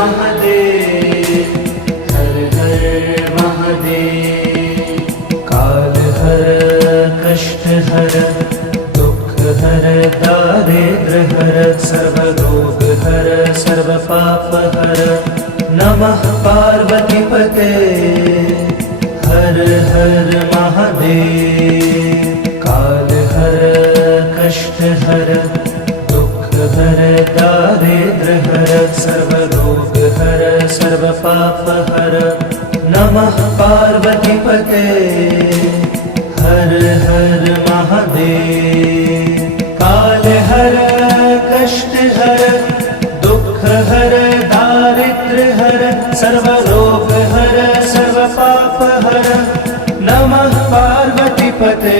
महादेव, हर हर महादेव। काल हर कष्ट हर दुख हर दारिद्र हर सर्वरोग हर सर्व पाप हर। नमः पार्वती पते, हर हर महादेव। काल हर कष्ट हर दुख हर दारिद्र हर सर्वरोग हर सर्व पाप हर। नमः पार्वती पते, हर हर महादेव। काल हर कष्ट हर दुख हर दारिद्र हर सर्वरोग हर सर्व पाप हर। नमः पार्वती पते,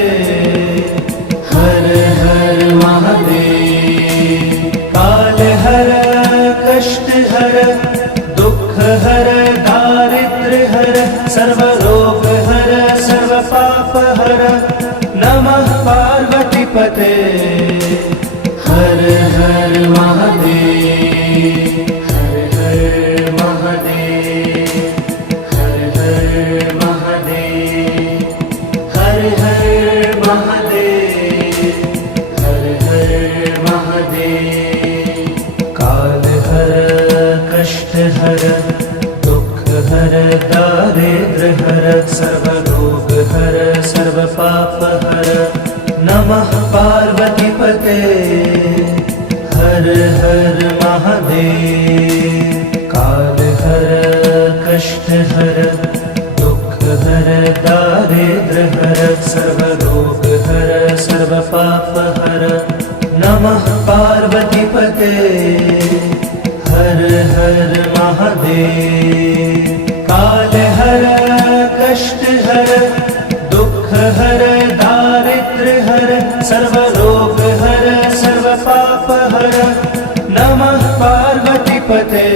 हर हर महादेव। काल हर कष्ट हर दुख हर दारिद्र हर सर्वरोग हर सर्व पाप हर। नमः पार्वती पते, हर हर महादेव। हर हर महादेव, हर हर महादेव, हर हर महादेव, हर हर महादेव। काल हर कष्ट हर दुख हर दारिद्र हर सर्वरोग हर सर्व पाप हर। नमः पार्वती पते, हर हर महादेव। काल हर कष्ट हर दुख हर दारिद्र हर सर्वरोग हर सर्व पाप हर। नमः पार्वती पते, हर हर महादेव। काल हर कष्ट हर दुख हर दारिद्र हर सर्वरोग हर सर्व पाप हर। नमः पार्वती पते,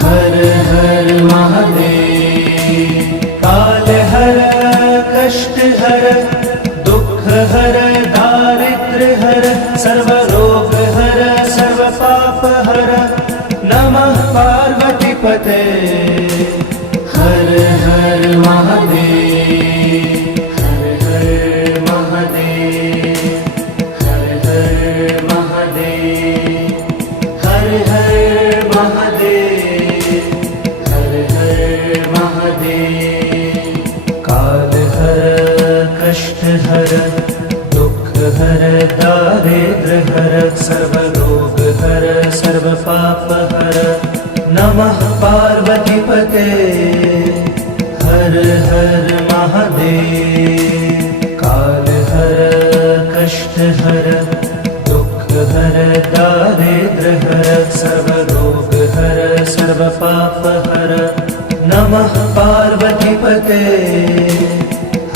हर हर महादेव। काल हर कष्ट हर दुख हर दारिद्र हर सर्वरोग हर सर्व पाप हर। नमः पार्वती पते, हर हर महादेव। हर हर महादेव, हर हर महादेव, हर हर महादेव, हर हर महादेव। काल हर कष्ट हर दुख हर दारिद्र हर सर्वरोग हर सर्व पाप हर। नमः पार्वती पते, हर हर महादेव। काल हर कष्ट हर दुख हर दारिद्र हर सर्वरोग हर सर्व पाप हर। नमः पार्वती पते,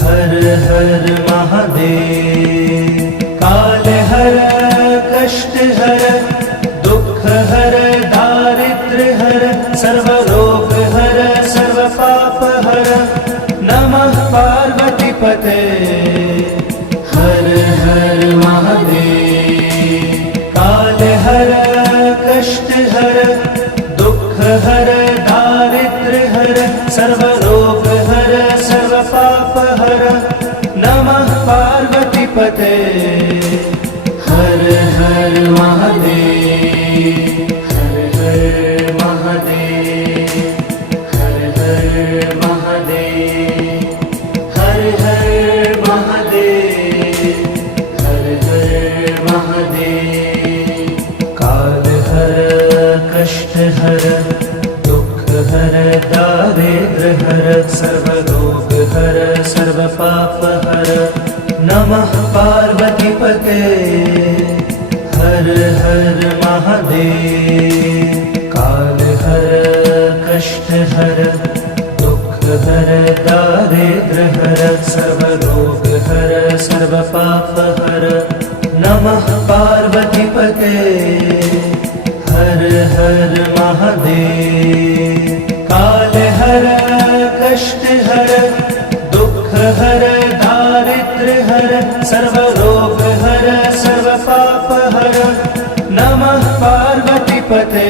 हर हर महादेव। काल हर कष्ट हर दुख हर दारिद्र हर सर्वरोग हर सर्व पाप हर। नमः पार्वती पते, हर हर महादेव। काल हर कष्ट हर दुख हर दारिद्र हर सर्वरोग हर सर्व पाप हर। नमः पार्वती पते, हर हर महादेव। हर हर महादेव, हर हर महादेव, हर हर महादेव, हर हर महादेव। काल हर कष्ट हर दुख हर दारिद्र हर सर्वरोग हर सर्व पाप हर। नमः पार्वती पते, हर हर महादेव। काल हर कष्ट हर दुख हर दारिद्र हर सर्वरोग हर सर्व पाप हर। नमः पार्वती पते, हर हर महादेव। काल हर कष्ट हर दुख हर दारिद्र हर सर्वरोग हर सर्व पाप हर। नमः पार्वती पते,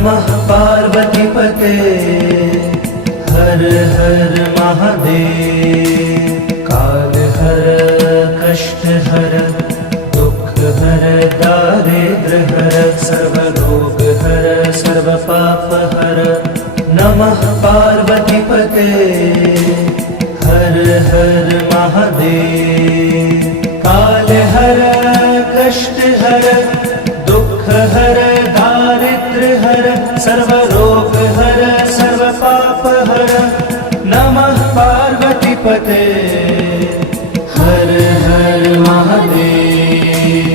नमः पार्वतीपते हर हर महादेव। काल हर कष्ट हर दुख हर दारिद्र हर सर्वरोग हर सर्व पाप हर। नमः पार्वतीपते हर हर महादेव। काल हर कष्ट हर दुख हर दारिद्र हर सर्वरोग हर सर्व पाप हर। नमः पार्वतीपते हर हर महादेव।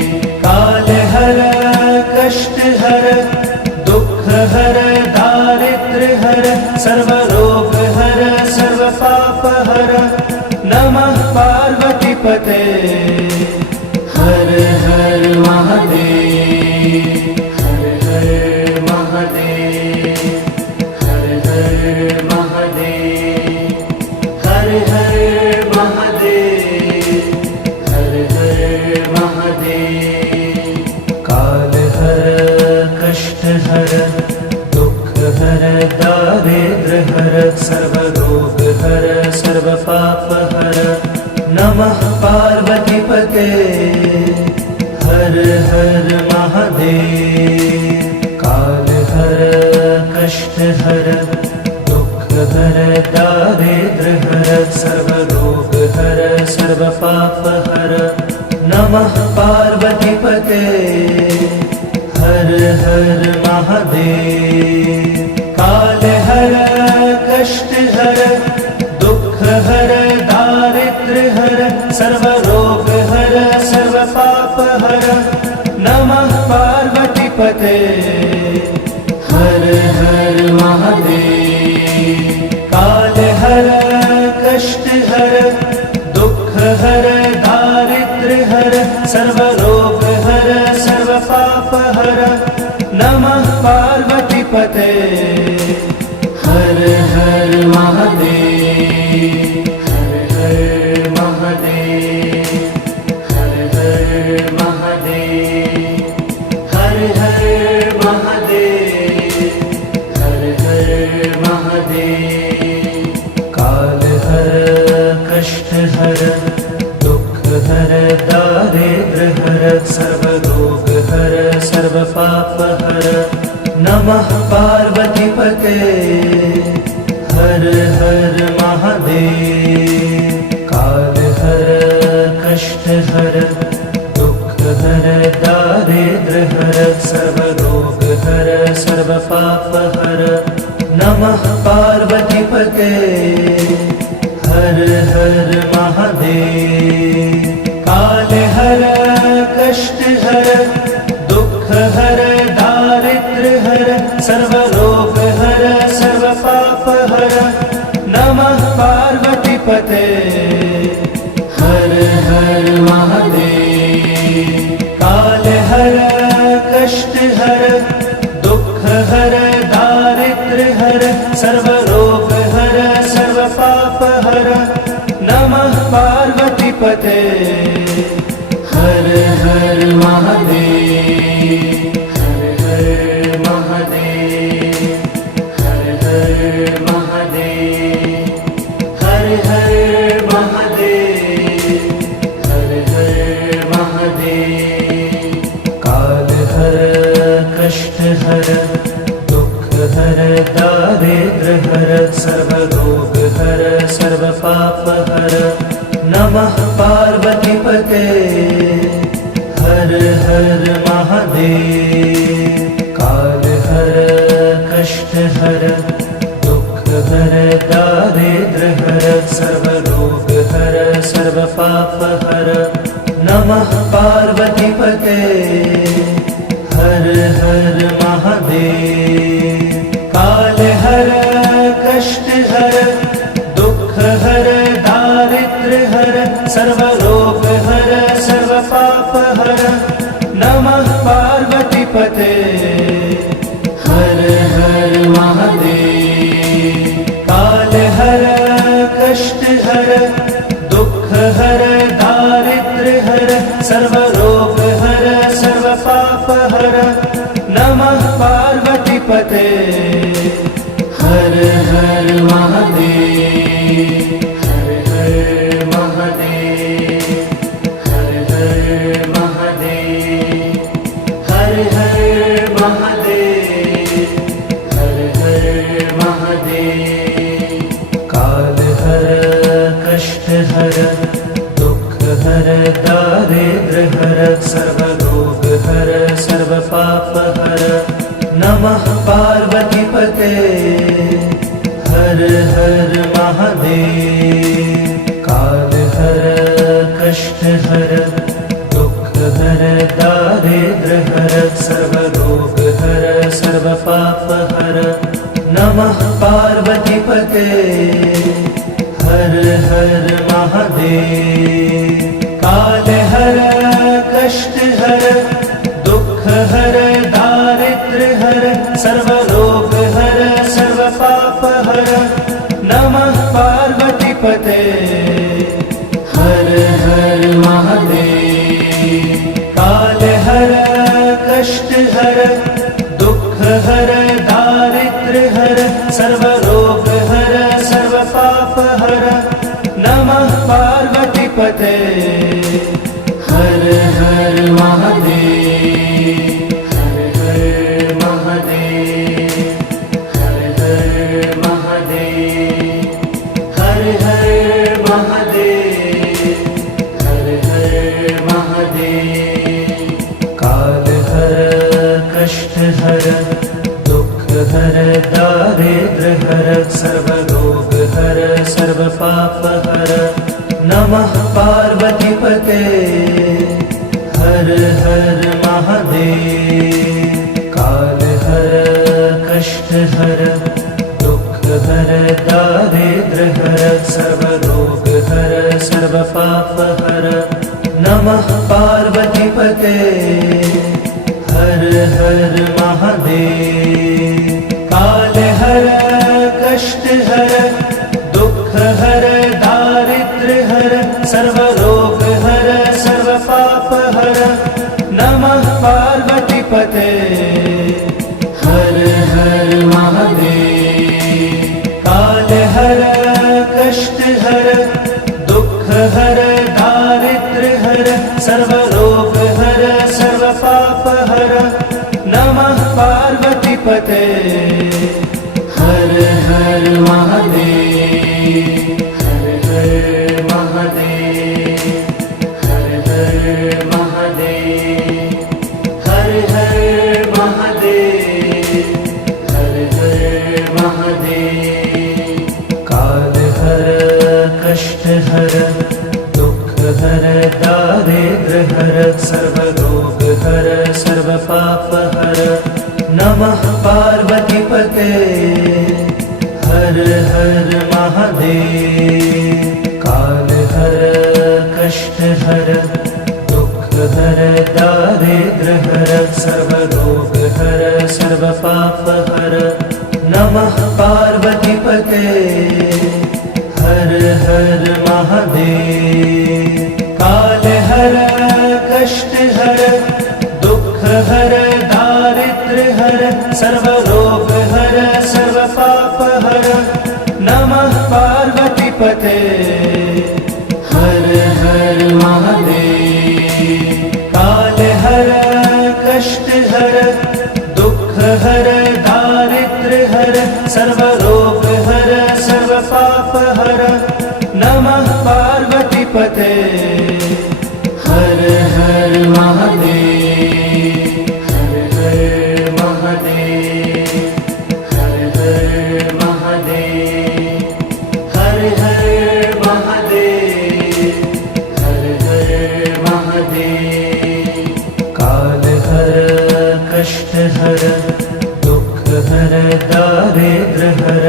काल हर कष्ट हर दुख हर दारिद्र हर सर्वरोग हर सर्व पाप हर। नमः पार्वतीपते हर हर महादेव। हर हर महादेव। हर हर महादेव। हर हर महादेव। हर हर महादेव। काल हर कष्ट हर दुख हर दारिद्र हर सर्वरोग हर सर्व पाप हर। नमः पार्वतीपते हर हर महादेव। काल हर कष्ट हर दुख हर दारिद्र हर सर्वरोग हर सर्व पाप हर। नमः पार्वतीपते हर हर महादेव। काल हर कष्ट हर दुख हर दारिद्र हर सर्वरोग हर सर्व पाप हर। नमः पार्वतीपते हर हर महादेव। काल हर कष्ट हर दुख हर दारिद्र हर सर्वरोग हर सर्व पाप हर। नमः पार्वतीपते हर हर महादेव। हर हर महादेव। हर हर महादेव। हर हर महादेव। हर हर महादेव। काल हर कष्ट हर दुख हर दारिद्र हर सर्वरोग हर सर्व पाप हर। नमः पार्वतीपते हर हर महादेव। काल हर कष्ट हर दुख हर दारिद्र हर सर्वरोग हर सर्व पाप हर। नमः पार्वतीपते हर हर महादेव। काल हर कष्ट हर दुख हर दारिद्र हर सर्वरोग हर सर्व पाप हर। नमः पार्वतीपते हर हर महादेव। काल हर कष्ट हर दुख हर दारिद्र हर सर्वरोग हर सर्व पाप हर। नमः पार्वतीपते हर हर महादेव। हर हर महादेव। हर हर महादेव। हर हर महादेव। हर हर महादेव। काल हर कष्ट हर दुख हर दारिद्र हर सर्वरोग हर सर्व पाप हर। नमः पार्वतीपते हर हर महादेव। काल हर कष्ट हर दुख हर दारिद्र हर सर्वरोग हर सर्व पाप हर। नमः पार्वतीपते हर हर महादेव। काल हर कष्ट हर दुख हर दारिद्र हर सर्वरोग हर सर्व पाप हर। नमः पार्वतीपते पार्वतीपते हर हर महादेव हर हर महादेव हर हर महादेव हर हर महादेव हर हर महादेव काल हर कष्ट हर दुख हर दारिद्र्य हर सर्वरोग हर सर्व पाप हर नमः पार्वतीपते हर हर महादेव काल हर कष्ट हर दुख हर दारिद्र्य हर सर्वरोग हर सर्व पाप हर नमः पार्वतीपते हर हर महादेव काल हर कष्ट हर दुख हर दारिद्र्य हर सर्वरोग हर सर्व पाप हर नमः पार्वतीपते हर हर महादेव काल हर कष्ट हर दुख हर दारिद्र्य हर सर्वरोग हर सर्व पाप हर नमः पार्वतीपते हर हर महादेव हर हर महादेव हर हर महादेव हर हर महादेव हर हर महादेव काल हर कष्ट हर दुख हर दारिद्र्य हर सर्वरोग हर सर्व पाप हर नमः पार्वतीपते हर हर महादेव काल हर कष्ट हर दुख हर दारिद्र्य हर सर्वरोग हर सर्व पाप हर नमः पार्वतीपते हर हर महादेव काल हर कष्ट हर दुख हर दारिद्र्य हर सर्वरोग हर सर्व पाप हर नमः पार्वतीपते हर हर महादेव काल हर कष्ट हर दुख हर दारिद्र्य हर सर्वरोग हर सर्व पाप हर नमः पार्वतीपते हर हर महादेव हर हर महादेव हर हर महादेव हर हर महादेव हर हर महादेव काल हर कष्ट हर दुख हर दारिद्र्य हर सर्वरोग हर सर्व पाप हर नमः पार्वतीपते हर हर महादेव काल हर कष्ट हर दुख हर दारिद्र्य हर सर्वरोग हर सर्व पाप हर नमः पार्वतीपते हर हर महादेव काल हर कष्ट हर दुख हर दारिद्र्य हर सर्वरोग हर सर्व पाप हर नमः पार्वतीपते हर हर महादेव काल हर कष्ट हर दुख हर दारिद्र्य हर सर्वरोग हर सर्व पाप हर नमः पार्वतीपते हर हर महादेव हर हर महादेव हर हर महादेव हर हर महादेव हर हर महादेव काल हर कष्ट हर दुख हर दारिद्र्य हर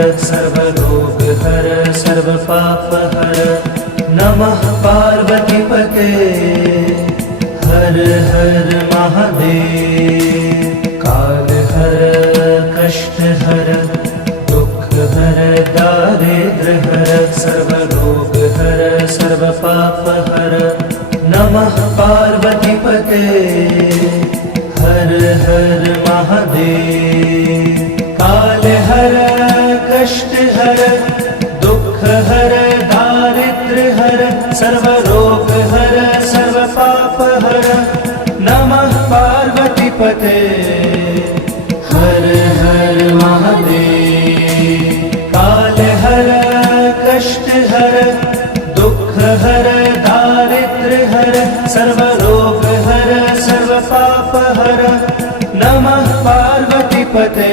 पार्वतीपते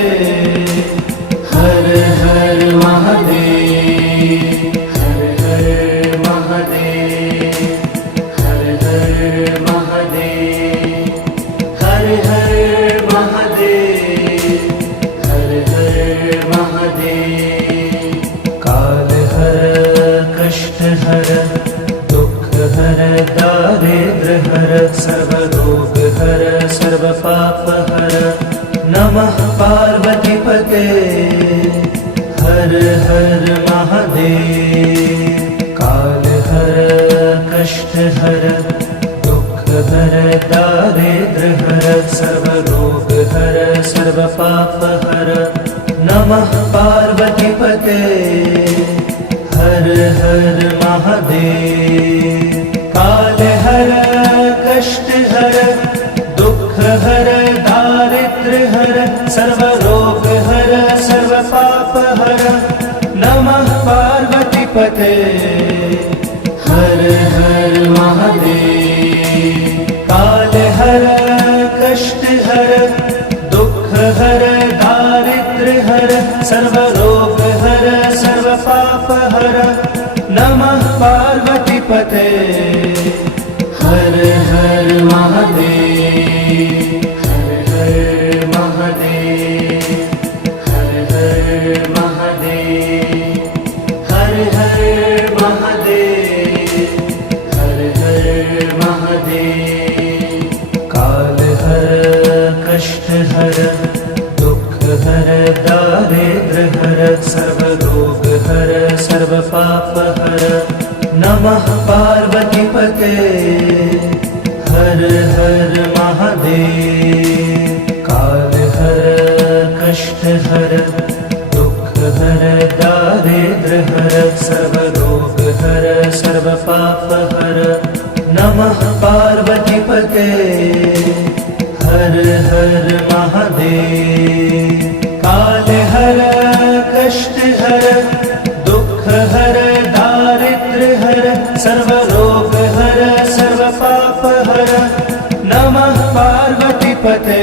हर हर महादेव हर हर महादेव हर हर महादेव हर हर महादेव हर हर महादेव काल हर कष्ट हर दुख हर दारिद्र हर सर्व रोग हर सर्व पाप हर नमः पार्वतीपते हर हर महादेव काल हर कष्ट हर दुख हर दारिद्र हर सर्व रोग हर सर्व पाप हर नमः पार्वतीपते हर हर महादेव काल हर कष्ट हर दुख हर दारिद्र हर सर्व रोग हर सर्व पाप हर नमः पार्वतीपते हर हर महादेव काल हर कष्ट हर दुख हर दारिद्र हर सर्व रोग हर सर्व पाप हर नमः पार्वतीपते हर हर महादेव हर हर महादेव हर हर महादेव हर हर महादेव हर हर महादेव काल हर कष्ट हर दुख हर दारिद्र हर सर्व रोग हर सर्व पाप हर नमः पार्वतीपते हर हर महादेव काल हर कष्ट हर दुख हर दारिद्र हर सर्व रोग हर सर्व पाप हर नमः पार्वतीपते हर हर महादेव काल हर कष्ट हर दुख हर दारिद्र हर सर्व रोग हर सर्व पाप हर नमः पार्वतीपते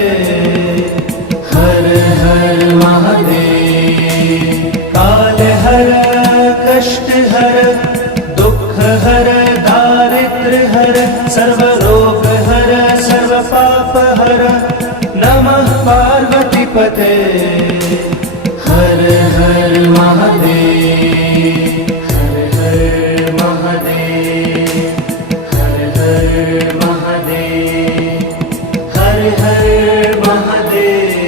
हर हर महादेव काल हर कष्ट हर दुख हर दारिद्र हर सर्व रोग हर सर्व पाप हर नमः पार्वतीपते हर हर महादेव हर हर महादेव हर हर महादेव हर हर महादेव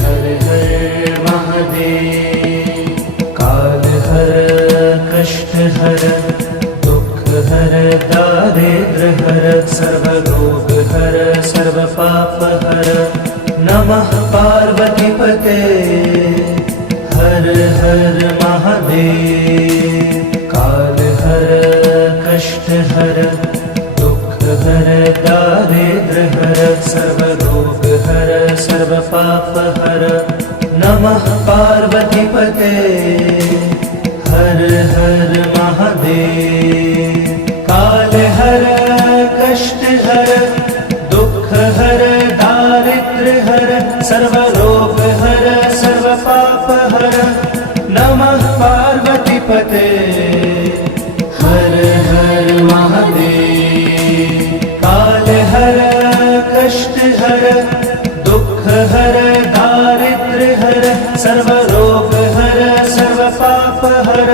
हर हर महादेव काल हर कष्ट हर दुख हर दारिद्र हर सर्व रोग हर सर्व पाप हर नमः पार्वतीपते हर हर महादेव काल हर कष्ट हर दुख हर दारिद्र हर सर्व रोग हर सर्व पाप हर नमः पार्वतीपते हर हर महादेव काल हर कष्ट हर दुख हर दारिद्र हर सर्व रोग हर सर्व पाप हर नमः पार्वतीपते हर हर महादेव काल हर कष्ट हर दुख हर दारिद्र हर सर्व रोग हर सर्व पाप हर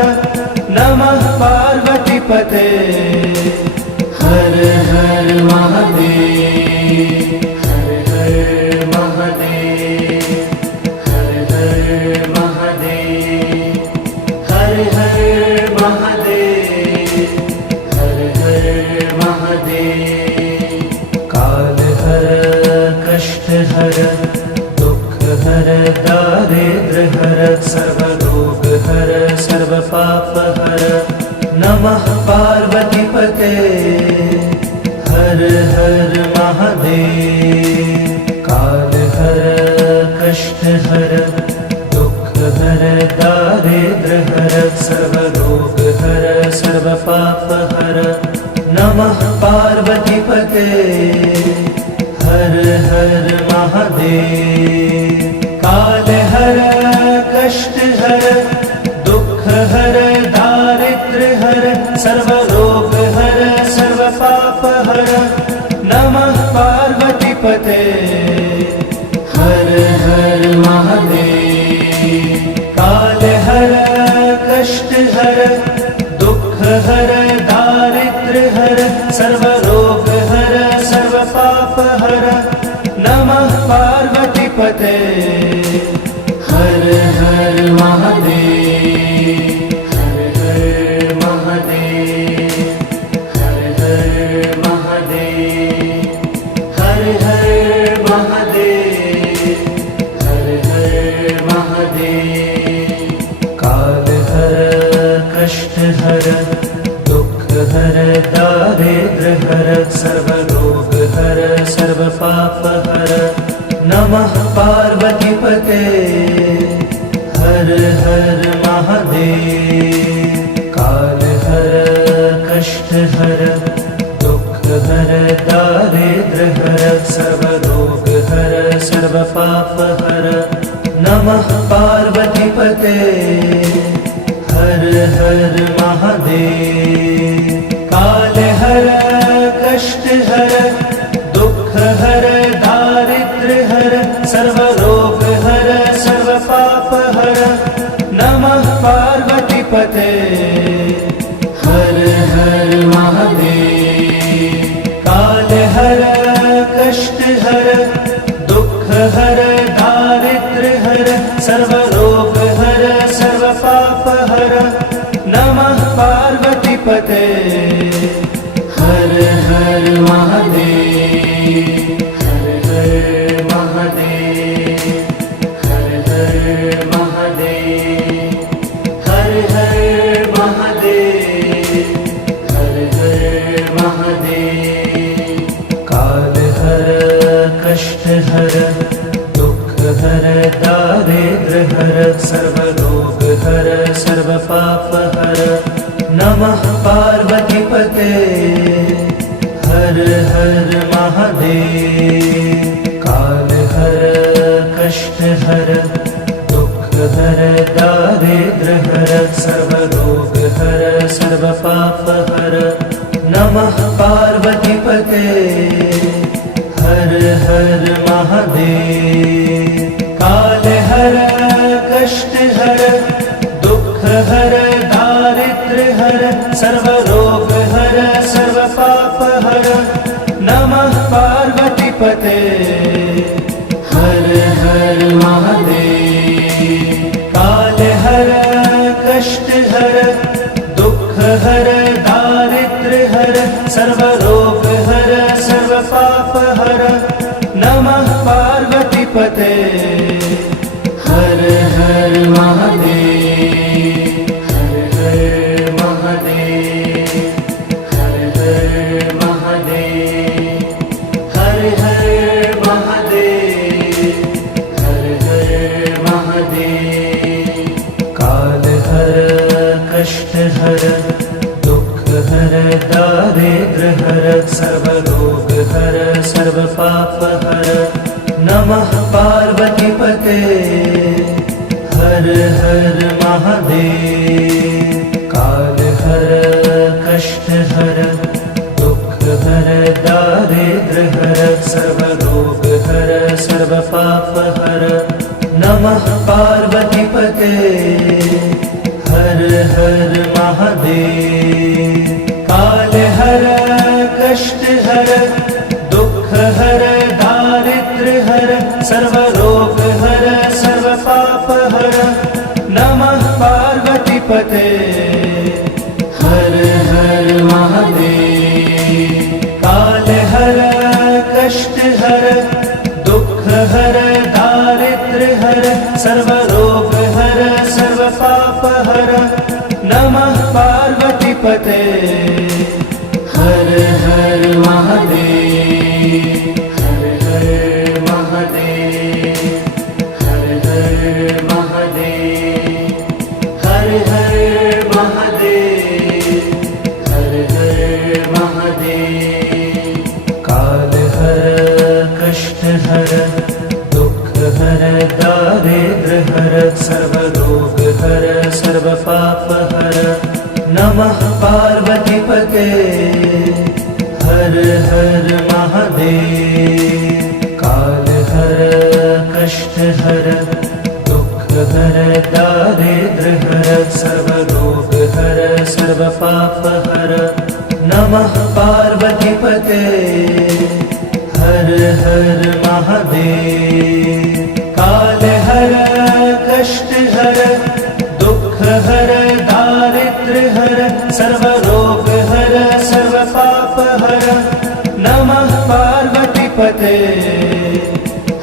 नमः पार्वतीपते हर हर महादेव हर हर महादेव हर हर महादेव हर हर महादेव हर हर महादेव काल हर कष्ट हर दुख हर दारिद्र हर सर्व रोग हर सर्व पाप हर नमः पार्वतीपते हर हर महादेव काल हर कष्ट हर दुख हर दारिद्र हर सर्व रोग हर सर्व पाप हर नमः पार्वतीपते हर हर महादेव। पार्वतीपते हर हर महादेव। काल हर कष्ट हर दुख हर दारिद्र हर सर्व रोग हर सर्व पाप हर। नमः पार्वतीपते हर हर महादेव। काल हर कष्ट हर दुख हर दारिद्र हर सर्व रोग हर सर्व पाप हर। नमः पार्वतीपते हर हर महादेव। काल हर कष्ट हर दुख हर दारिद्र हर सर्व रोग हर सर्व पाप हर। नमः पार्वतीपते हर हर महादेव। हर हर महादेव। हर हर महादेव। हर हर महादेव। हर हर महादेव। काल हर कष्ट हर दुख हर दारिद्र हर सर्व रोग हर सर्व पाप हर। नमः पार्वतीपते हर हर महादेव। काल हर कष्ट हर दुख हर दारिद्र हर सर्व रोग हर सर्व पाप हर। नमः पार्वतीपते हर हर महादेव। काल हर कष्ट हर दुख हर दारिद्र हर सर्व रोग हर सर्व पाप हर। नमः पार्वतीपते हर हर महादेव। काल हर कष्ट हर दुख हर दारिद्र हर सर्व रोग हर सर्व पाप हर। नमः पार्वतीपते हर हर महादेव। हर हर महादेव। हर हर महादेव। हर हर महादेव। हर हर महादेव। काल हर कष्ट हर दुख हर दारिद्र हर सर्व रोग हर सर्व पाप हर। नमः पार्वतीपते हर हर महादेव। काल हर कष्ट हर दुख हर दारिद्र हर सर्व रोग हर सर्व पाप हर। नमः पार्वतीपते हर हर महादेव। काल हर कष्ट हर दुख हर दारिद्र हर सर्व रोग हर सर्व पाप हर। नमः पार्वतीपते हर हर महादेव। काल हर कष्ट हर दुख हर दारिद्र हर सर्व रोग हर सर्व पाप हर। नमः पार्वतीपते हर हर महादेव। हर हर महादेव। हर हर महादेव। हर हर महादेव। हर हर महादेव। काल हर कष्ट हर दुख हर दारिद्र हर सर्व रोग हर सर्व पाप हर। नमः पार्वतीपते हर हर महादेव। काल हर कष्ट हर दुख हर दारिद्र हर सर्व रोग हर सर्व पाप हर। नमः पार्वतीपते हर हर महादेव। काल हर कष्ट हर दुख हर दारिद्र हर सर्व रोग हर सर्व पाप हर। नमः पार्वतीपते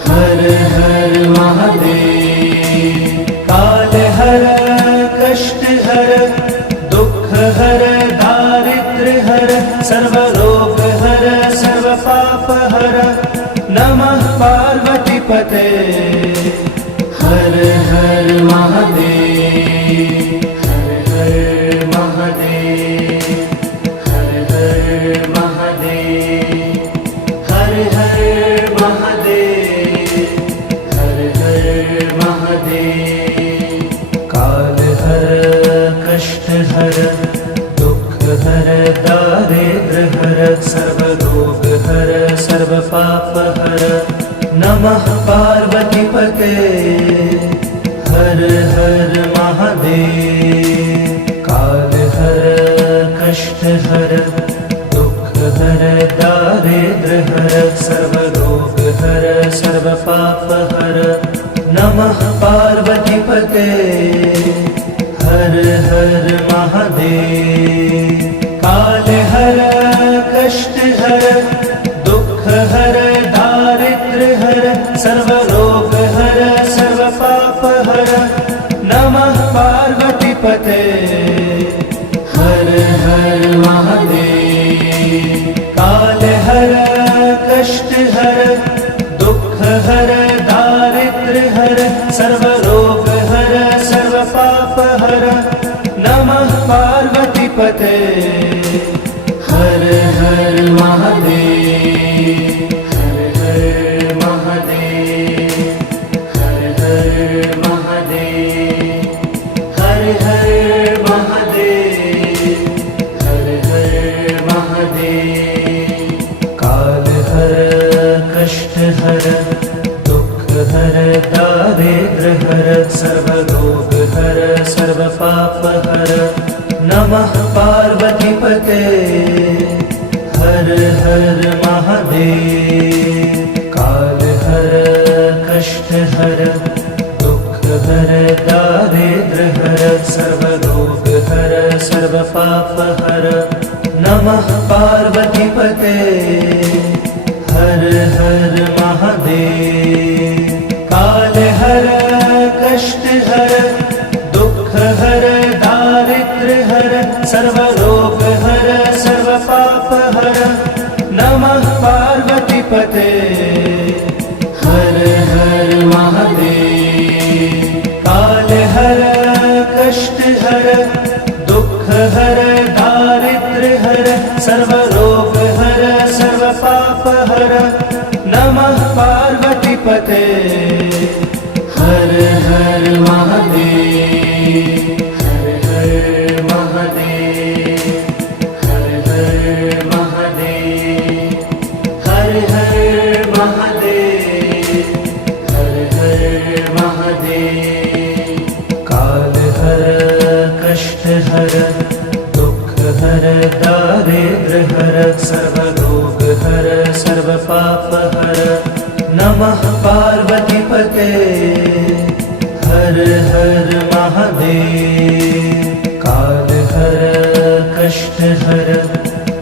हर हर महादेव। काल हर कष्ट हर दुख हर दारिद्र हर सर्व रोग हर सर्व पाप हर। नमः पार्वतीपते हर हर महादेव, हर हर महादेव, हर हर महादेव, हर हर महादेव, हर हर महादेव। काल हर कष्ट हर दुख हर दारिद्र हर सर्व रोग हर सर्व पाप हर। नमः पार्वती पते हर हर महादेव। काल हर कष्ट हर दुख हर दारिद्र हर सर्व रोग हर सर्व पाप हर। नमः पार्वती पते हर हर महादेव। काल हर कष्ट हर दुख हर दारिद्र हर सर्व रोग हर सर्व पाप हर। नमः पार्वती पते हर हर महादेव। काल हर कष्ट हर दुख हर दारिद्र हर सर्व रोग हर सर्व पाप हर। नमः पार्वती पते हर हर महादेव, हर हर महादेव, हर हर महादेव, हर हर महादेव, हर हर महादेव। काल हर कष्ट हर दुख हर दारिद्र हर सर्व रोग हर सर्व पाप हर। नमः पार्वती पते हर हर महादेव। काल हर कष्ट हर दुख हर दारिद्र हर सर्व रोग हर सर्व पाप हर। नमः पार्वती पते हर हर महादेव। काल हर कष्ट हर दुख हर दारिद्र हर सर्व रोग हर सर्व पाप हर। नमः पार्वती पते हर हर महादेव। काल हर कष्ट हर दुख हर दारिद्र हर सर्व रोग हर सर्व पाप हर। नमः पार्वती पते हर हर महादेव, हर हर महादेव, हर हर महादेव, हर हर महादेव, हर हर महादेव। काल हर कष्ट हर दुख हर दारिद्र हर सर्व रोग हर सर्व पाप हर। नमः पार्वती पते हर हर महादेव। काल हर कष्ट हर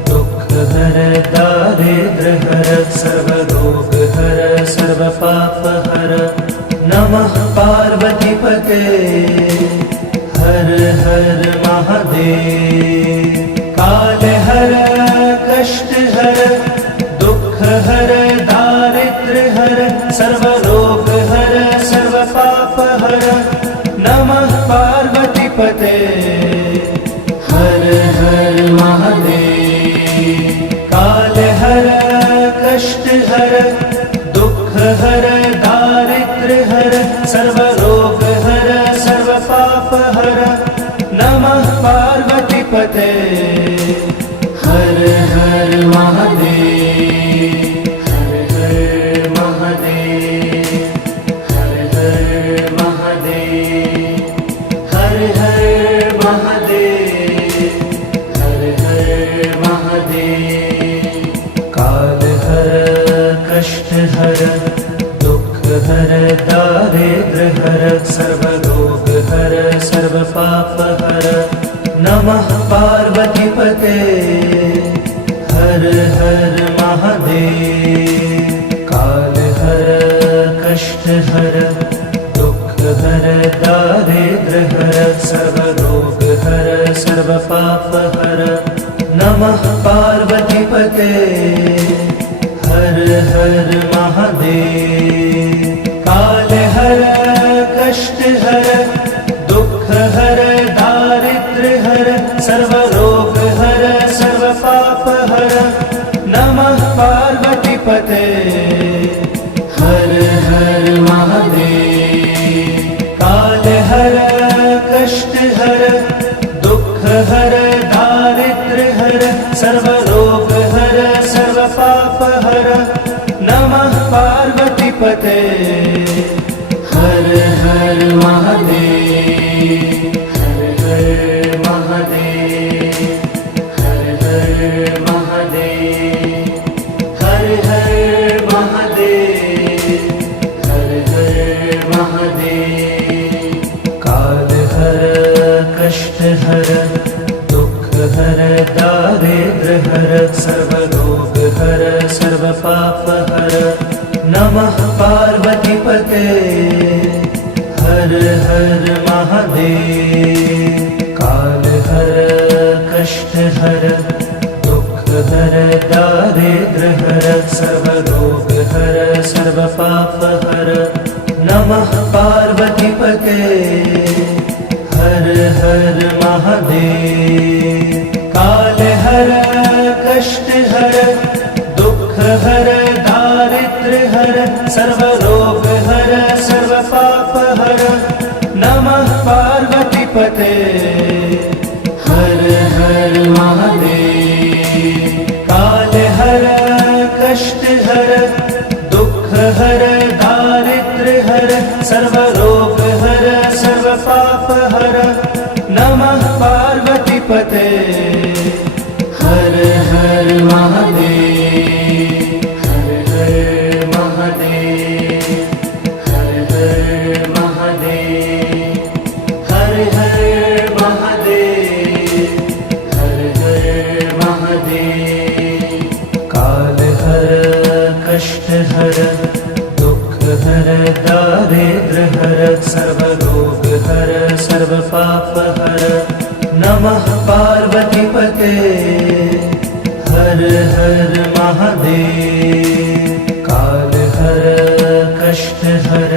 दुख हर दारिद्र हर सर्व रोग हर सर्व पाप हर। नमः पार्वती पते हर हर महादेव। काल हर कष्ट हर दुख हर दारिद्र हर सर्व रोग हर सर्व पाप हर। नमः पार्वती पते हर हर महादेव। काल हर कष्ट हर दुख हर दारिद्र हर सर्व रोग हर सर्व पाप हर। नमः पार्वती पते हर हर महादेव, हर हर महादेव, हर हर महादेव, हर हर महादेव, हर हर महादेव। काल हर कष्ट हर दुख हर दारिद्र हर सर्व रोग हर सर्व पाप हर। नमः पार्वती पते हर हर महादेव। काल हर कष्ट हर दुख हर दारिद्र हर सर्व रोग हर सर्व पाप हर। नमः पार्वती पते हर हर महादेव। काल हर पार्वतीपते हर हर महादेव हर हर महादेव हर हर महादेव हर हर महादेव हर हर महादेव काल हर कष्ट हर दुख हर दारिद्र हर सर्वरोग हर सर्व पाप हर नमः पार्वतीपते हर हर महादेव काल हर कष्ट हर दुख हर दारिद्र हर सर्वरोग हर सर्व पाप हर नमः पार्वतीपते हर हर महादेव काल हर कष्ट हर दुख हर दारिद्र हर सर्वरोग हर सर्व पाप हर नमः पार्वतीपते हर हर महादेव काल हर कष्ट हर दुख हर दारिद्र हर सर्वरोग हर सर्व पाप हर नमः पार्वतीपते हर हर महादेव हर हर महादेव हर हर महादेव हर हर महादेव हर हर महादेव काल हर कष्ट हर दुख हर दारिद्र हर सर्वरोग हर सर्व पाप हर नमः पार्वतीपते हर हर महादेव काल हर कष्ट हर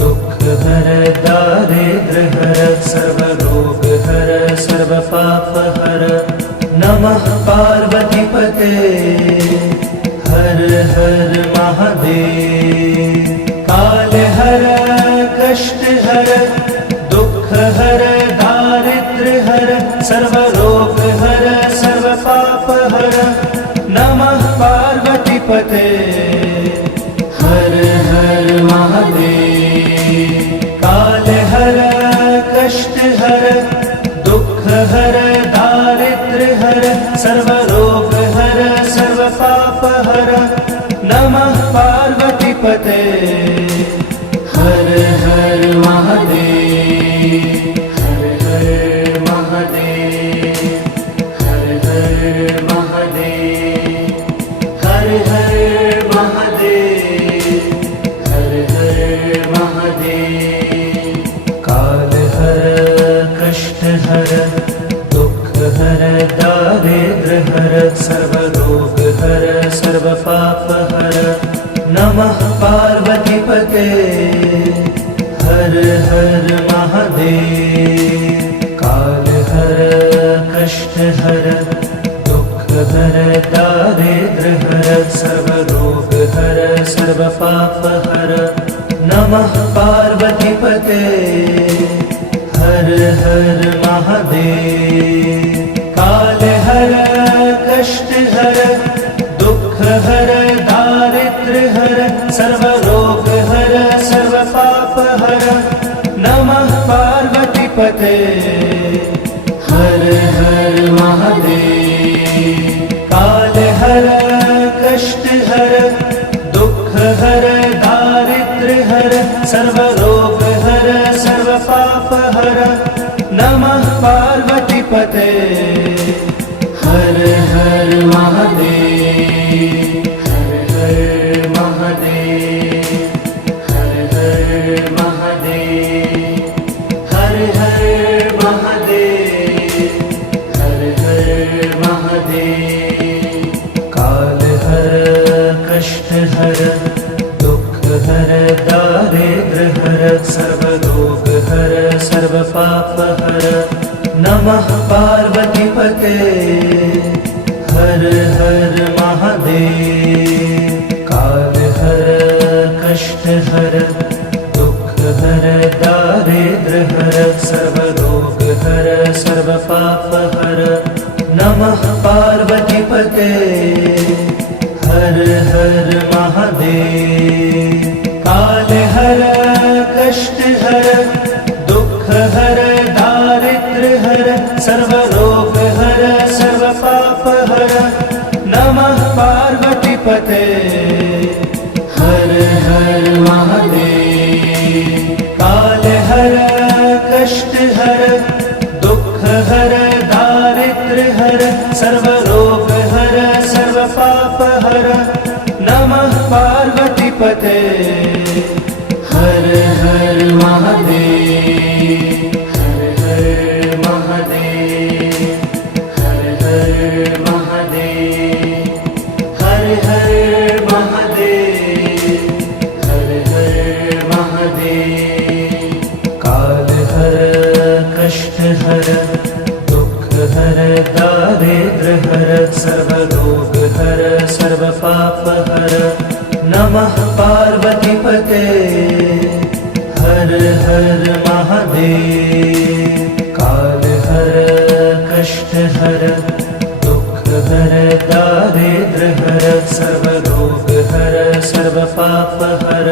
दुख हर दारिद्र हर सर्वरोग हर सर्व पाप हर नमः पार्वतीपते हर हर महादेव काल हर कष्ट हर दुख हर दारिद्र हर सर्वरोग हर सर्व पाप हर नमः पार्वतीपते हर हर महादेव काल हर कष्ट हर दुख हर दारिद्र हर सर्वरोग हर सर्व पाप हर नमः पार्वतीपते हर हर महादेव हर हर महादेव हर हर महादेव हर हर महादेव हर हर महादेव काल हर कष्ट हर दुख हर दारिद्र हर सर्वरोग हर सर्व पाप हर नमः पार्वतीपते हर हर महादेव काल हर कष्ट हर दुख हर दारिद्र हर सर्वरोग हर सर्व पाप हर नमः पार्वतीपते हर हर महादेव काल हर कष्ट हर दुख हर दारिद्र हर सर्वरोग हर सर्व पाप हर नमः पार्वतीपते हर हर महादेव काल हर कष्ट हर दुख हर दारिद्र हर सर्वरोग हर सर्व पाप हर नमः पार्वतीपते हर हर महादेव हर हर महादेव हर हर महादेव हर हर महादेव हर हर महादेव काल हर कष्ट हर दुख हर दारिद्र हर सर्वरोग हर सर्व पाप हर नमः पार्वतीपते हर हर महादेव काल हर कष्ट हर दुख हर दारिद्र हर सर्वरोग हर सर्व पाप हर नमः पार्वतीपते हर हर महादेव। हर दुख हर दारिद्र्य हर सर्वरोग हर सर्व पाप हर नमः पार्वती पते हर हर महादेव काल हर कष्ट हर दुख हर दारिद्र्य हर सर्वरोग हर सर्व पाप हर नमः पार्वती पते हर हर महादेव हर हर महादेव हर हर महादेव हर हर महादेव हर हर महादेव काल हर कष्ट हर दुख हर दारिद्र्य हर सर्वरोग हर सर्व पाप हर नमः पार्वती पते हर हर महादेव काल हर कष्ट हर दुख हर दारिद्र्य हर सर्वरोग हर सर्व पाप हर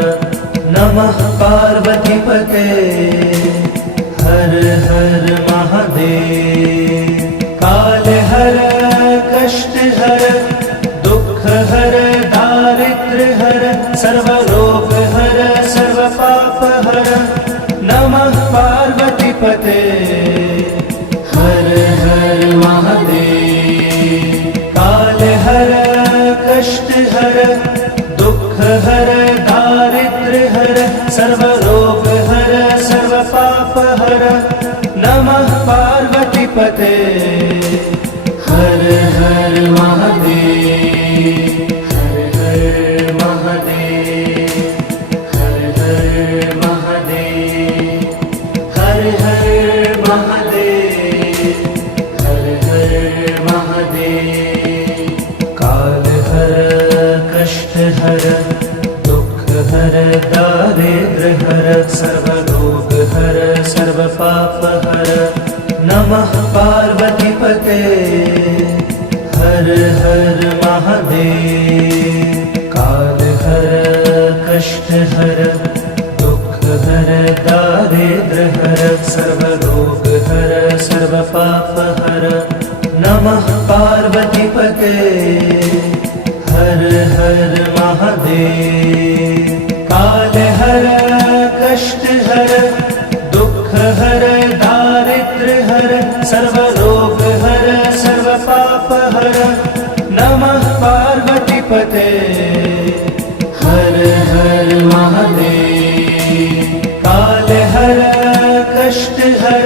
नमः पार्वती पते हर हर महादेव काल हर कष्ट हर दुख हर दारिद्र्य हर सर्वरोग हर सर्व पाप हर नमः पार्वती पते हर हर महादेव काल हर कष्ट हर दुख हर दारिद्र्य हर सर्वरोग हर सर्व पाप हर नमः पार्वती पते हर हर महादेव हर हर महादेव हर हर महादेव हर हर महादेव हर हर महादेव काल हर कष्ट हर दुख हर दारिद्र्य हर सर्वरोग हर सर्व पाप हर नमः पार्वती पते हर हर महादेव काल हर कष्ट हर दुख हर दारिद्र्य हर सर्वरोग हर सर्व पाप हर नमः पार्वती पते हर हर महादेव काल हर कष्ट हर दुख हर दारिद्र्य हर सर्वरोग हर सर्व पाप हर नमः पार्वती पते हर हर महादेव काल हर कष्ट हर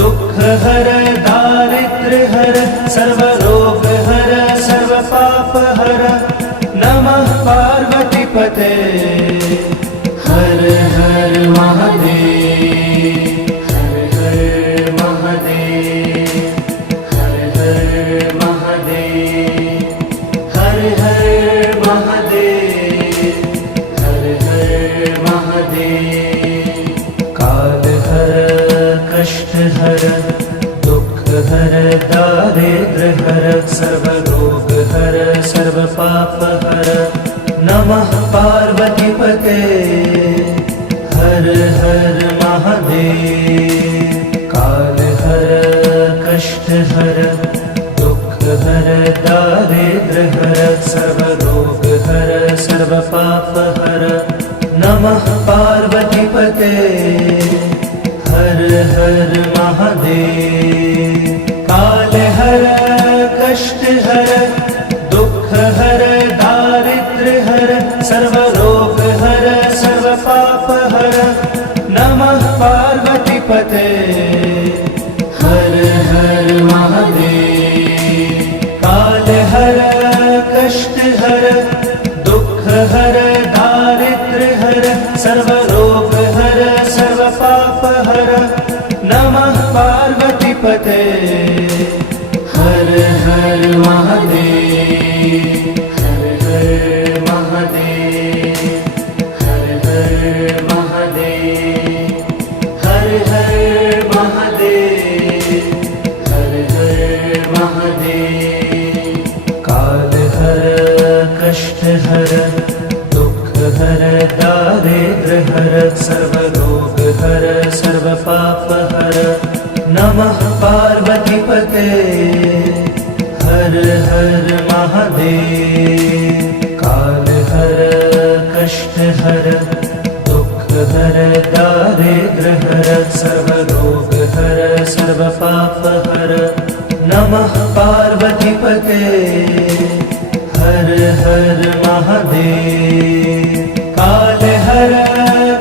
दुख हर दारिद्र्य हर सर्वरोग हर सर्व पाप हर नमः पार्वती पते हर हर महादेव हर हर महादेव हर हर महादेव हर हर महादेव हर हर महादेव काल हर कष्ट हर दुख हर दारिद्र्य हर सर्वरोग हर सर्व पाप हर नमः पार्वती पते हर हर महादेव काल हर कष्ट हर दुख हर दारिद्र्य हर सर्वरोग हर सर्व पाप हर नमः पार्वती पते हर हर महादेव काल हर कष्ट हर दुख हर दारिद्र्य हर सर्वरोग हर सर्व पाप हर नमः पार्वती पते हर हर महादेव काल हर कष्ट हर दुख हर दारिद्र्य हर सर्वरोग हर सर्व पाप हर नमः पार्वती पते हर हर महादेव हर हर महादेव हर हर महादेव हर हर महादेव हर हर महादेव काल हर कष्ट हर दुख हर दारिद्र्य हर सर्वरोग हर सर्व पाप हर नमः पार्वतीपते हर हर महादेव काल हर कष्ट हर दुख हर दारिद्र हर सर्व रोग हर सर्व पाप हर नमः पार्वतीपते हर हर महादेव काल हर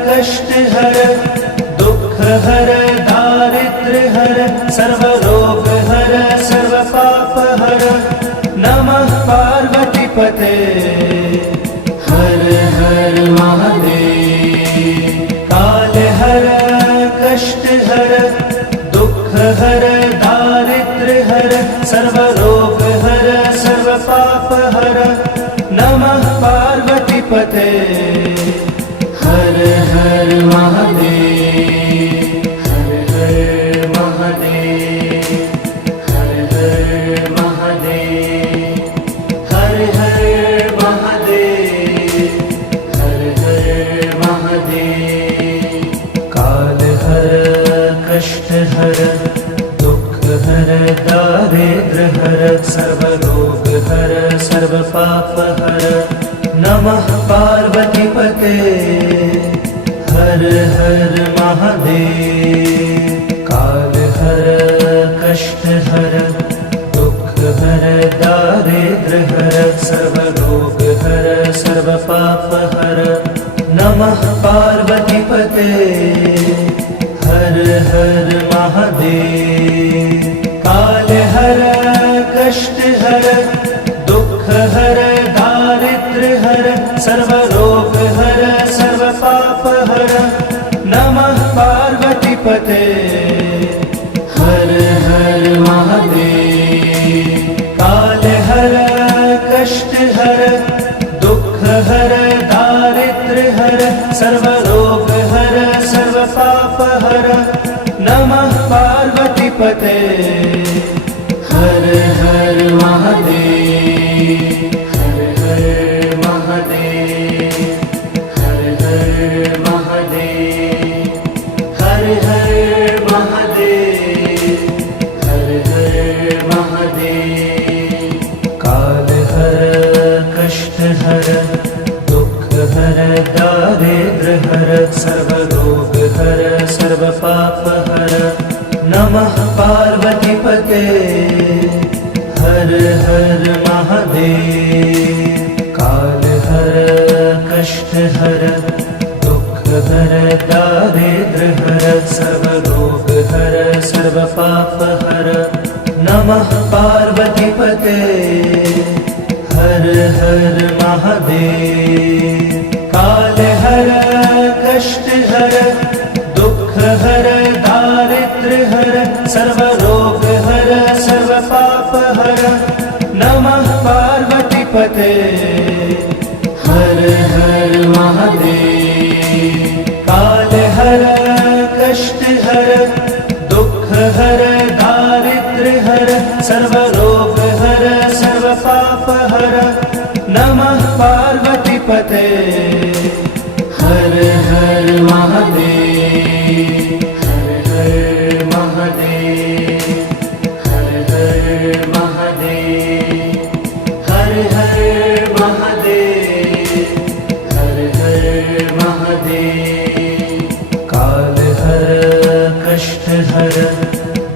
कष्ट हर दुख हर दारिद्र हर सर्व रोग हर सर्व पाप हर नमः पार्वतीपते हर हर महादेव काल हर कष्ट हर दुख हर दारिद्र हर सर्व रोग हर सर्व पाप हर नमः पार्वतीपते हर हर महादेव हर हर महादेव हर हर महादेव हर हर महादेव हर हर महादेव काल हर कष्ट हर दुख हर दारिद्र हर सर्व रोग हर सर्व पाप हर नमः पार्वतीपते हर हर महादेव काल हर कष्ट हर दुख हर दारिद्र हर सर्व रोग हर सर्व पाप हर नमः पार्वतीपते हर हर महादेव काल हर कष्ट हर दुख हर दारिद्र हर सर्व रोग हर सर्व पाप हर नमः पार्वतीपते हर हर महादेव काल हर कष्ट हर दुख हर दारिद्र हर सर्व रोग हर सर्व पाप हर नमः पार्वतीपते हर हर महादेव हर हर महादेव हर हर महादेव हर हर महादेव हर हर महादेव काल हर कष्ट हर दुख हर दारिद्र हर सर्व रोग हर सर्व पाप हर नमः पार्वतीपते हर हर महादेव काल हर कष्ट हर दुख हर दारिद्र हर सर्व रोग हर सर्व पाप हर नमः पार्वतीपते हर हर महादेव काल हर कष्ट हर दुख हर दारिद्र हर सर्व रोग हर सर्व पाप हर नमः पार्वतीपते हर हर महादेव काल हर कष्ट हर दुख हर दारिद्र हर सर्व रोग हर सर्व पाप हर नमः पार्वतीपते हर हर महादेव हर हर महादेव हर हर महादेव हर हर महादेव हर हर महादेव काल हर कष्ट हर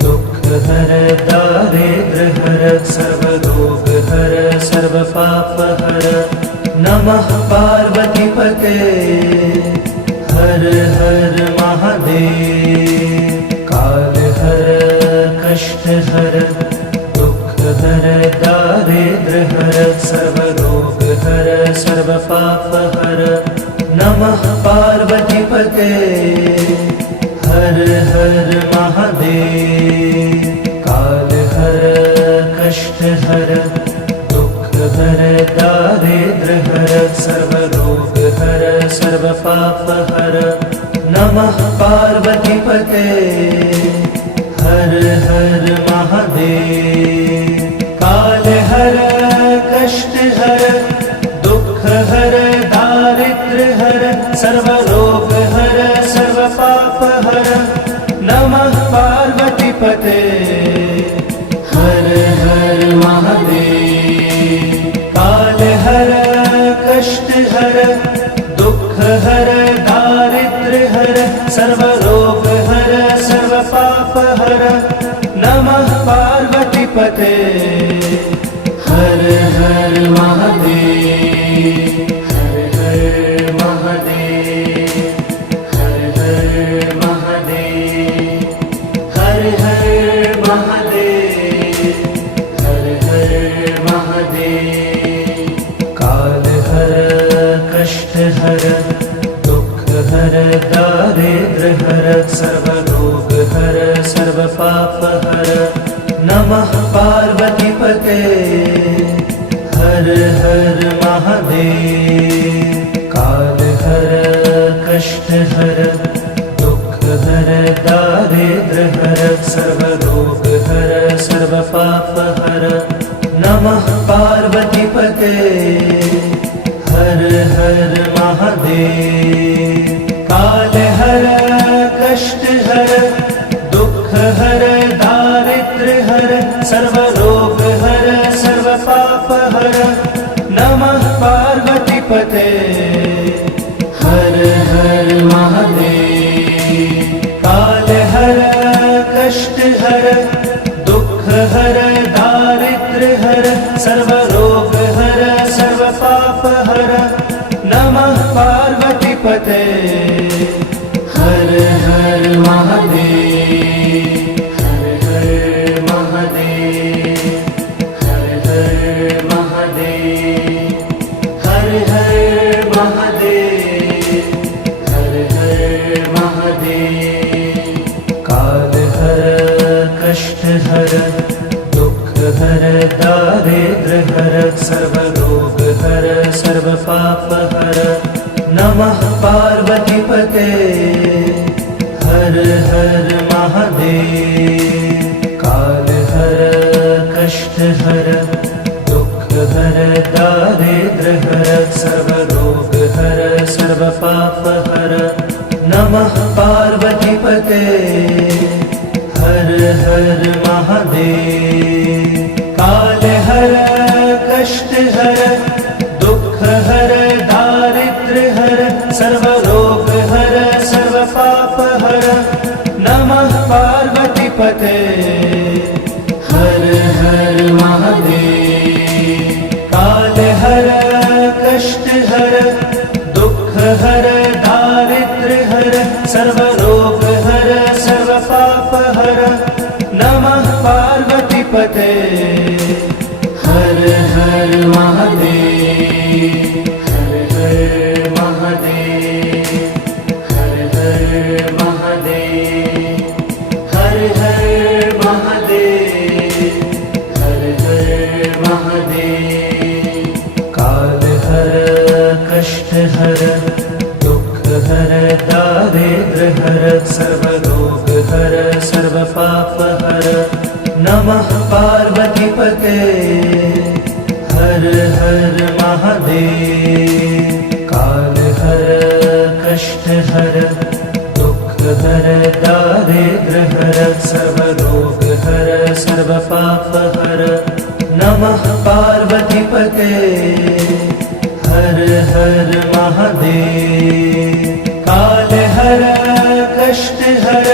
दुख हर दारिद्र हर सर्व रोग हर सर्व पाप हर नमः पार्वतीपते हर हर महादेव काल हर कष्ट हर दुख हर दारिद्र हर सर्व रोग हर सर्व पाप हर नमः पार्वतीपते हर हर महादेव काल हर कष्ट हर दुख हर दारिद्र हर सर्व रोग हर सर्व पाप हर नमः पार्वतीपते हर हर महादेव काल हर कष्ट हर दुख हर दारिद्र हर सर्व रोग हर सर्व पाप नमः पार्वतीपते हर हर महादेव। काल हर कष्ट हर दुख हर दारिद्र्य हर सर्व रोग हर सर्व पाप हर नमः पार्वतीपते हर हर महादेव। हर हर महादेव हर हर महादेव हर हर महादेव हर हर महादेव। काल हर कष्ट हर दुख हर दारिद्र्य हर सर्व रोग हर सर्व पाप हर नमः पार्वतीपते हर हर महादेव। काल हर कष्ट हर दुख हर दारिद्र्य हर सर्व रोग हर सर्व पाप हर नमः पार्वतीपते हर हर महादेव। काल हर कष्ट हर दुख हर दारिद्र्य हर सर्व रोग हर सर्व पाप हर नमः पार्वतीपते हर हर महादेव। काल हर कष्ट हर दुख हर दारिद्र्य हर सर्व रोग हर सर्व पाप हर नमः पार्वतीपते हर हर महादेव। हर हर महादेव हर हर महादेव हर हर महादेव हर हर महादेव। काल हर कष्ट हर दुख हर दारिद्र्य हर सर्व रोग हर सर्व पाप हर नमः पार्वतीपते हर हर महादेव। काल हर कष्ट हर दुख हर दारिद्र्य हर सर्व रोग हर सर्व पाप हर नमः पार्वतीपते हर हर महादेव। काल हर कष्ट हर दुख हर दारिद्र्य हर सर्व रोग हर सर्व पाप हर नमः पार्वतीपते हर हर महादेव। काल हर कष्ट हर दुख हर दारिद्र्य हर सर्व रोग हर सर्व पाप हर नमः पार्वतीपते हर हर महादेव। हर हर महादेव हर हर महादेव हर हर महादेव हर हर महादेव। काल हर कष्ट हर दुख हर दारिद्र्य हर सर्व रोग हर सर्व पाप हर नमः पार्वतीपते हर हर महादेव। काल हर कष्ट हर दुख हर दारिद्र्य हर सर्व रोग हर सर्व पाप हर नमः पार्वतीपते हर हर महादेव। काल हर कष्ट हर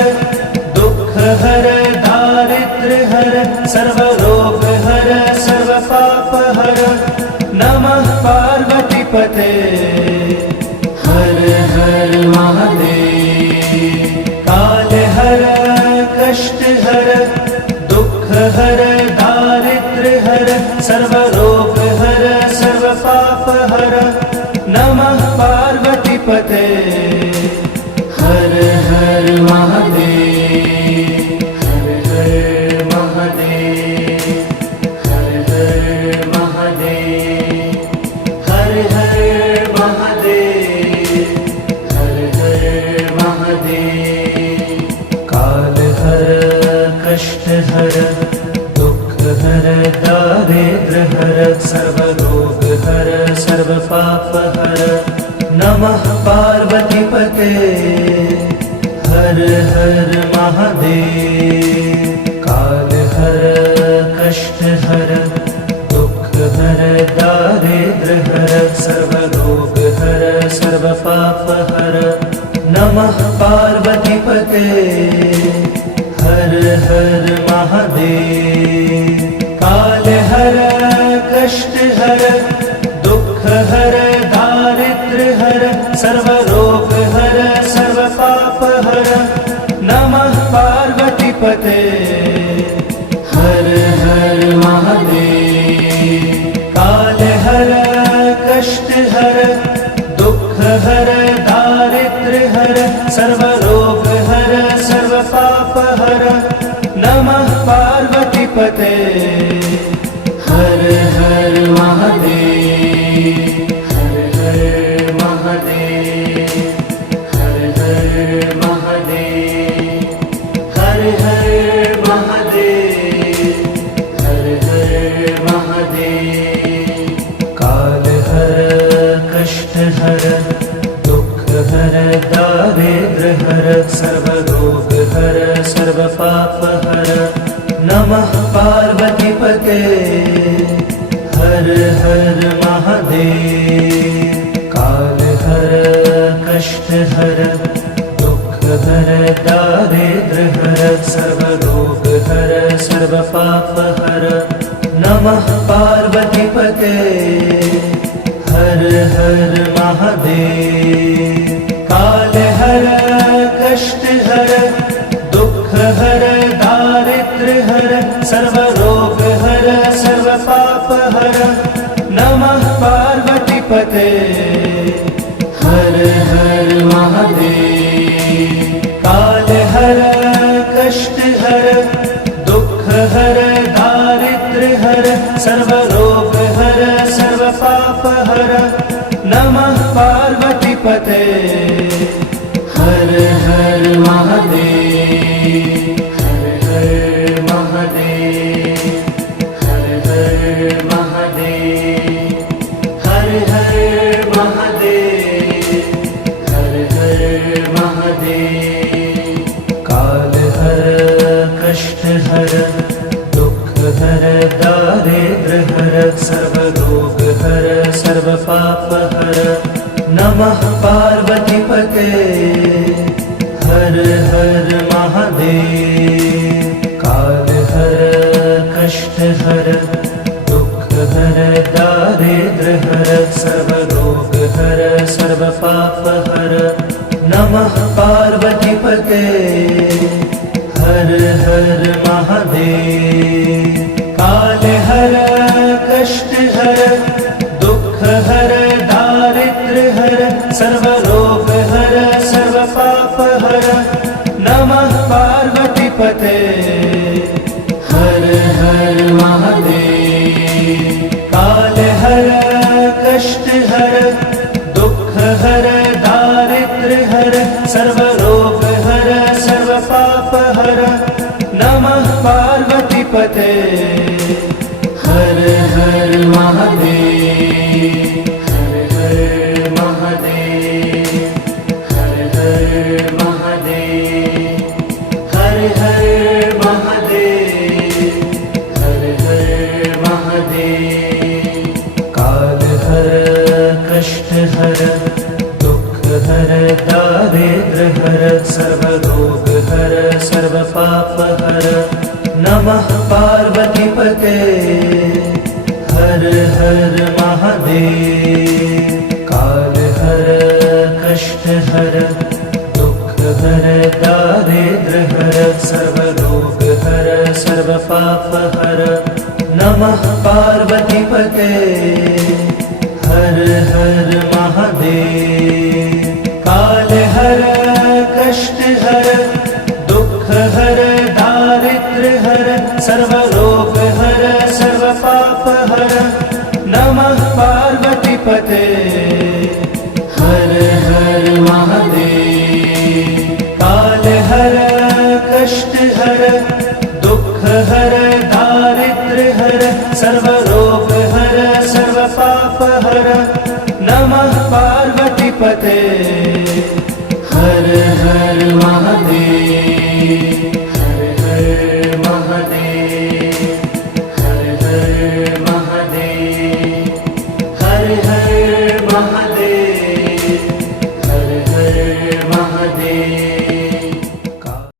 दुख हर दारिद्र्य हर सर्व रोग हर सर्व पाप हर नमः पार्वतीपते हर हर महादेव। काल हर कष्ट हर दुख हर दारिद्र्य हर सर्व रोग हर सर्व पाप हर नमः पार्वतीपते हर हर महादेव। हर हर महादेव महादेव। काल हर कष्ट हर दुख हर दारिद्र्य हर सर्व रोग हर सर्व पाप हर। नमः पार्वती पते हर हर महादेव। काल हर कष्ट हर दुख हर दारिद्र्य हर सर्व रोग हर सर्व पाप हर। नमः पार्वती पते हर हर महादेव। काल हर कष्ट हर दुख हर दारिद्र्य हर सर्व रोग हर सर्व पाप हर। नमः पार्वती पते हर हर महादेव। हर हर महादेव। हर हर महादेव। हर हर महादेव। हर हर महादेव। काल हर कष्ट हर दुख हर दारिद्र्य हर सर्व रोग हर सर्व पाप हर। नमः पार्वती पते हर हर महादेव। काल हर कष्ट हर दुख हर दारिद्र्य हर सर्व रोग हर सर्व पाप हर। नमः पार्वती पते हर हर महादेव। काल हर कष्ट हर दुख हर दारिद्र्य हर सर्व रोग हर सर्व पाप हर। नमः पार्वती पते हर हर महादेव। काल हर कष्ट हर दुख हर दारिद्र्य हर सर्व रोग हर सर्व पाप हर। नमः पार्वती पते हर हर महादेव। हर हर महादेव। हर हर महादेव। हर हर महादेव। हर हर महादेव। काल हर कष्ट हर दुख हर दारिद्र्य हर सर्व रोग हर सर्व पाप हर। नमः पार्वती पते हर हर महादेव। काल हर कष्ट हर दुख हर दारिद्र्य हर सर्व रोग हर सर्व पाप हर। नमः पार्वती पते हर हर महादेव। काल हर कष्ट हर दुख हर दारिद्र्य हर सर्व रोग हर सर्व पाप हर। नमः पार्वती पते हर हर महादेव। काल हर कष्ट हर दुख हर दारिद्र्य हर सर्व रोग हर सर्व पाप हर। नमः पार्वती पते हर हर महादेव। हर हर महादेव। हर हर महादेव। हर हर महादेव। हर हर महादेव। काल हर कष्ट हर दुख हर दारिद्र्य हर सर्व रोग हर सर्व पाप हर। नमः पार्वती पते हर हर महादेव। काल हर कष्ट हर दुख हर दारिद्र्य हर सर्व रोग हर सर्व पाप हर। नमः पार्वती पते हर हर महादेव। काल हर कष्ट हर दुख हर दारिद्र्य हर सर्व रोग हर सर्व पाप हर। नमः पार्वती पते हर हर महादेव। काल हर कष्ट हर दुख हर दारिद्र्य हर सर्व रोग हर सर्व पाप हर। नमः पार्वती पते हर हर महादेव। હર હર મહાદેવ, હર હર મહાદેવ, હર હર મહાદેવ.